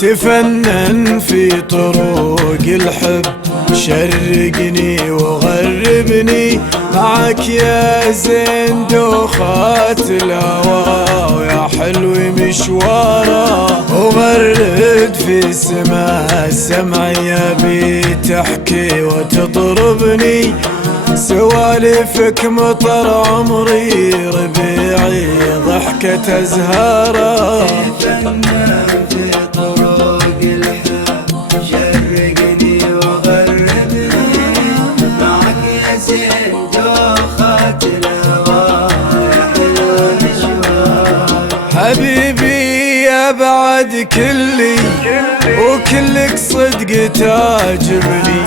تفنن في طرق الحب، شرقني وغربني معك يا زين دوخات الهوى، ويا حلو مشواره وغرد في سما سمعي بتحكي وتضربني، سوالفك مطر عمري ربيعي ضحكة أزهاره. حبيبي يا بعد كلي وكلك صدق تعجبني،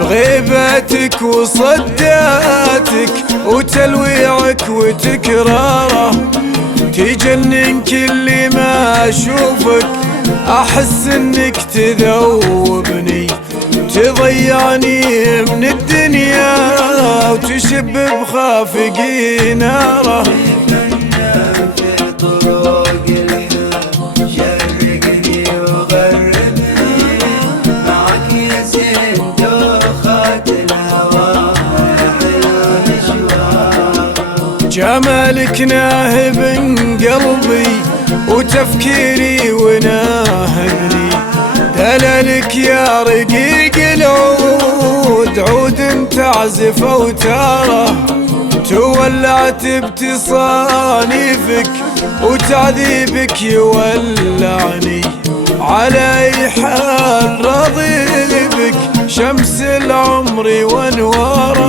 بغيبتك وصداتك وتلويعك وتكراره، تجنن كل ما اشوفك، احس انك تذوبني، تضيعني من الدنيا وتشب بخافقي ناره. جمالك ناهب قلبي وتفكيري وناهبني، دلالك يا رقيق العود عود تعزف اوتاره، تولعت بتصانيفك وتعذيبك يولعني، على اي حال راضي بك شمس العمر وانواره.